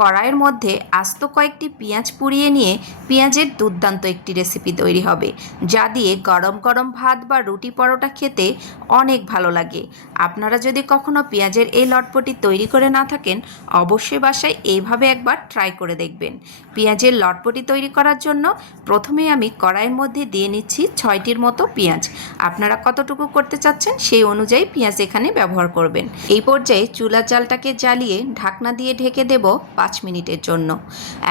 কড়াইয়ের মধ্যে আস্ত কয়েকটি পেঁয়াজ পুড়িয়ে নিয়ে পেঁয়াজের দুর্দান্ত একটি রেসিপি তৈরি হবে, যা দিয়ে গরম গরম ভাত বা রুটি পরোটা খেতে অনেক ভালো লাগে। আপনারা যদি কখনো পেঁয়াজের এই লটপটি তৈরি করে না থাকেন, অবশ্যই বাসায় এইভাবে একবার ট্রাই করে দেখবেন। পেঁয়াজের লটপটি তৈরি করার জন্য প্রথমে আমি কড়াইয়ের মধ্যে দিয়ে নিচ্ছি ছয়টির মতো পেঁয়াজ। আপনারা কতটুকু করতে চাচ্ছেন সেই অনুযায়ী পেঁয়াজ এখানে ব্যবহার করবেন। এই পর্যায়ে চুলা জালটাকে জ্বালিয়ে ঢাকনা দিয়ে ঢেকে দেব পাঁচ মিনিটের জন্য।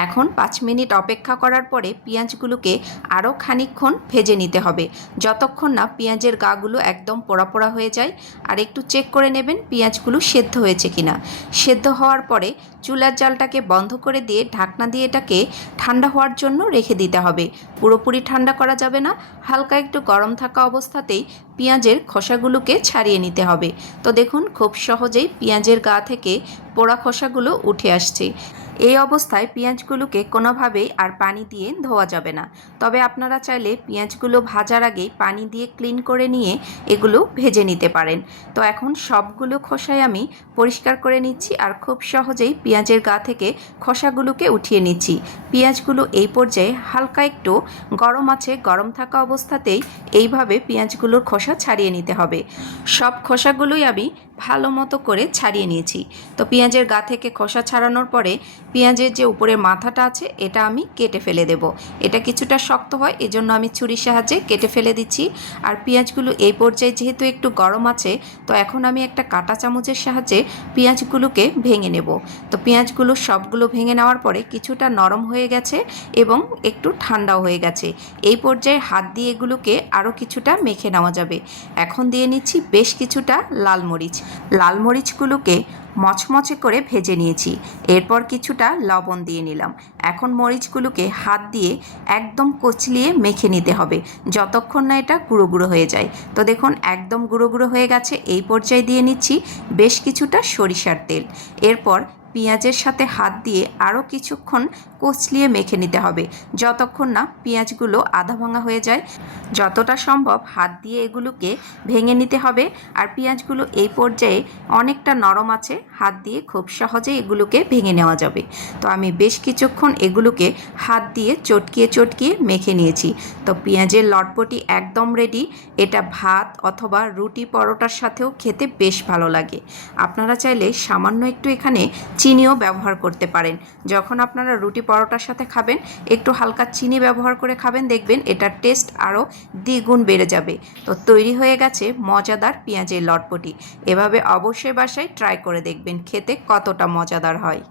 এখন পাঁচ মিনিট অপেক্ষা করার পরে পেঁয়াজগুলোকে আরও খানিকক্ষণ ভেজে নিতে হবে। যতক্ষণ না পেঁয়াজের গাগুলো একদম পোড়া পোড়া হয়ে যায়, আর একটু চেক করে নেবেন পেঁয়াজগুলো সেদ্ধ হয়েছে কিনা। সেদ্ধ হওয়ার পরে চুলার জালটাকে বন্ধ করে দিয়ে ঢাকনা দিয়ে এটাকে ঠান্ডা হওয়ার জন্য রেখে দিতে হবে। পুরোপুরি ঠান্ডা করা যাবে না, হালকা একটু গরম থাকা অবস্থাতেই পেঁয়াজের খোসাগুলোকে ছাড়িয়ে নিতে হবে। তো দেখুন, খুব সহজেই পেঁয়াজের গা থেকে পোড়া খোসাগুলো উঠে আসছে। এই অবস্থায় পেঁয়াজগুলোকে কোনোভাবেই আর পানি দিয়ে ধোয়া যাবে না। তবে আপনারা চাইলে পেঁয়াজগুলো ভাজার আগেই পানি দিয়ে ক্লিন করে নিয়ে এগুলো ভেজে নিতে পারেন। তো এখন সবগুলো খোসায় আমি পরিষ্কার করে নিচ্ছি আর খুব সহজেই পেঁয়াজের গা থেকে খোসাগুলোকে উঠিয়ে নিচ্ছি। পেঁয়াজগুলো এই পর্যায়ে হালকা একটু গরম আছে, গরম থাকা অবস্থাতেই এইভাবে পেঁয়াজগুলোর খোসা ছাড়িয়ে নিতে হবে। সব খোসাগুলোই আমি ভালো মতো করে ছাড়িয়ে নিয়েছি। তো পেঁয়াজের গা থেকে খোসা ছাড়ানোর পরে পেঁয়াজের যে উপরের মাথাটা আছে, এটা আমি কেটে ফেলে দেব। এটা কিছুটা শক্ত হয়, এজন্য আমি ছুরির সাহায্যে কেটে ফেলে দিচ্ছি। আর পেঁয়াজগুলো এই পর্যায়ে যেহেতু একটু গরম আছে, তো এখন আমি একটা কাঁটা চামচের সাহায্যে পেঁয়াজগুলোকে ভেঙে নেব। তো পেঁয়াজগুলো সবগুলো ভেঙে নেওয়ার পরে কিছুটা নরম হয়ে গেছে এবং একটু ঠান্ডাও হয়ে গেছে। এই পর্যায়ে হাত দিয়ে এগুলোকে আরও কিছুটা মেখে নেওয়া যাবে। এখন দিয়ে নিচ্ছি বেশ কিছুটা লাল মরিচ। লাল মরিচগুলোকে মচমচে করে ভেজে নিয়েছি। এরপর কিছুটা লবণ দিয়ে নিলাম। এখন মরিচগুলোকে হাত দিয়ে একদম কচলিয়ে মেখে নিতে হবে। যতক্ষণ না এটা গুঁড়ো গুঁড়ো হয়ে যায়। তো দেখুন, একদম গুঁড়ো গুঁড়ো হয়ে গেছে। এই পর্যায়ে দিয়ে নিচ্ছি বেশ কিছুটা সরিষার তেল। এরপর পেঁয়াজের সাথে হাত দিয়ে আরও কিছুক্ষণ কচলিয়ে মেখে নিতে হবে। যতক্ষণ না পেঁয়াজগুলো আধা ভাঙা হয়ে যায়, যতটা সম্ভব হাত দিয়ে এগুলোকে ভেঙে নিতে হবে। আর পেঁয়াজগুলো এই পর্যায়ে অনেকটা নরম আছে, হাত দিয়ে খুব সহজেই এগুলোকে ভেঙে নেওয়া যাবে। তো আমি বেশ কিছুক্ষণ এগুলোকে হাত দিয়ে চটকিয়ে চটকিয়ে মেখে নিয়েছি। তো পেঁয়াজের লটপটি একদম রেডি এটা ভাত অথবা রুটি পরোটার সাথেও খেতে বেশ ভালো লাগে। আপনারা চাইলে সামান্য একটু এখানে চিনিও ব্যবহার করতে পারেন। যখন আপনারা রুটি পরোটার সাথে খাবেন, একটু হালকা চিনি ব্যবহার করে খাবেন, দেখবেন এটার টেস্ট আরও দ্বিগুণ বেড়ে যাবে। তো তৈরি হয়ে গেছে মজাদার পেঁয়াজের লটপটি। এভাবে অবশ্যই বাসায় ট্রাই করে দেখবেন খেতে কতটা মজাদার হয়।